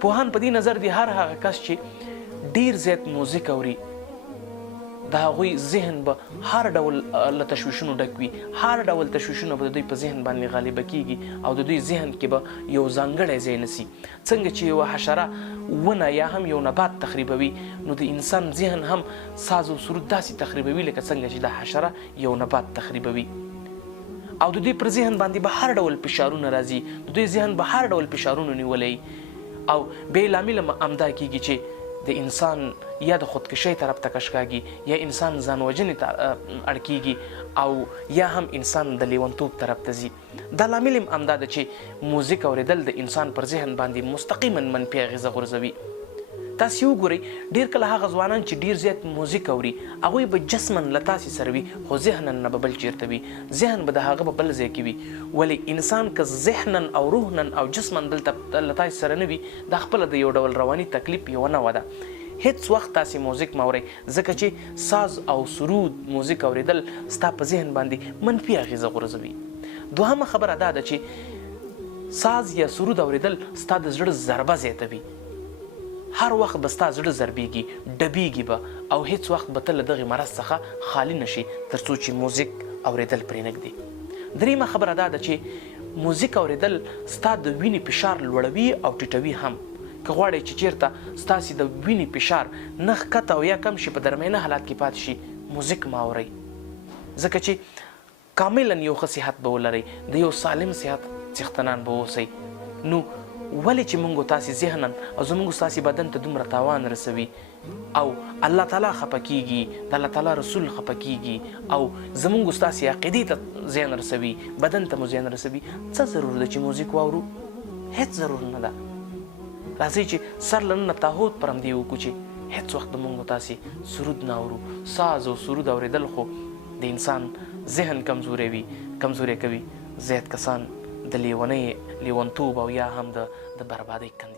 پوهان په دې نظر دي هر هغه کس چې ډیر زیات موزیک اوري د هغوی ذهن به هر ډول له تشویشونو ډک وي، هر ډول تشویشونه به د دوی په ذهن باندې غالبه کیږي او د دوی ذهن کې به یو ځانګړی ځای نسي. څنګه چې یوه حشره ونه یا هم یو نبات تخریبوي، نو د انسان ذهن هم ساز او سرود داسې تخریبوي لکه څنګه چې دا حشره یو نبات تخریبوي. او د دوی پر ذهن باندې به هر ډول فشارونه راځي، د دوی ذهن به هر ډول فشارونه نیولی او بې لامله همدا کیږي چې د انسان یا د خودکشۍ طرف ته کش کاږي، یا انسان ځان وژنې ته اړ کیږي، او یا هم انسان د لیونتوب طرف ته ځي. دا لامل هم همدا ده چې موزیک اورېدل د انسان پر ذهن باندې مستقیما منفي اغېزه غورځوي. تاسې وګورئ ډېر کله هغه ځوانان چې ډېر زیات موزیک اوري هغوی به جسما له تاسې سره وي خو ذهنا نه به بل چېرته وي، ذهن به د هغه به بل ځای کې وي. ولې انسان که ذهنا او روحنا او جسما دلته له تاسې سره نه وي دا خپله د یو ډول رواني تکلیف یوه نوعه ده. هیڅ وخت تاسې موزیک مه اورئ ځکه چې ساز او سرود موزیک اورېدل ستا په ذهن باندې منفي اغېزه غورځوي. دوهمه خبره دا ده چې ساز یا سرود اورېدل ستا د زړه ضربه زیاتوي. هر وخت به ستا زړه ضربېږي، ډبېږي به او هیڅ وخت به ته له دغې مرض څخه خالي نشي تر څو چې موزیک اورېدل پرې نږدې. دریمه خبره دا ده چې موزیک اورېدل ستا د وینې فشار لوړوي او ټیټوي هم. که غواړئ چې چېرته ستاسې د وینې فشار نه ښکته او یا کم شي، په درمیانه حالات کې پاتې شي، موزیک مه اورئ ځکه چې کاملا یو ښه صحت به ولرئ، د یو سالم صحت څښتنان به اوسئ. نو ولې چې موږ تاسې ذهنا او زموږ ستاسې بدن ته دومره تاوان رسوي او الله تعالی خفه کیږي، د الله تعالی رسول خفه کیږي او زموږ ستاسې عقیدې ته زیان رسوي، بدن ته مو زیان رسوي، څه ضرور ده چې موزیک واورو؟ هیڅ ضرور نه ده. راځئ چې سر له ننه تاهوت پر همدې وکړو چې هیڅ وخت د موږ تاسې سرود نه اورو. ساز او سرود اورېدل خو د انسان ذهن کمزوری کوي. زیات کسان د لیونۍ، لیونتوب او یا هم د بربادۍ کندې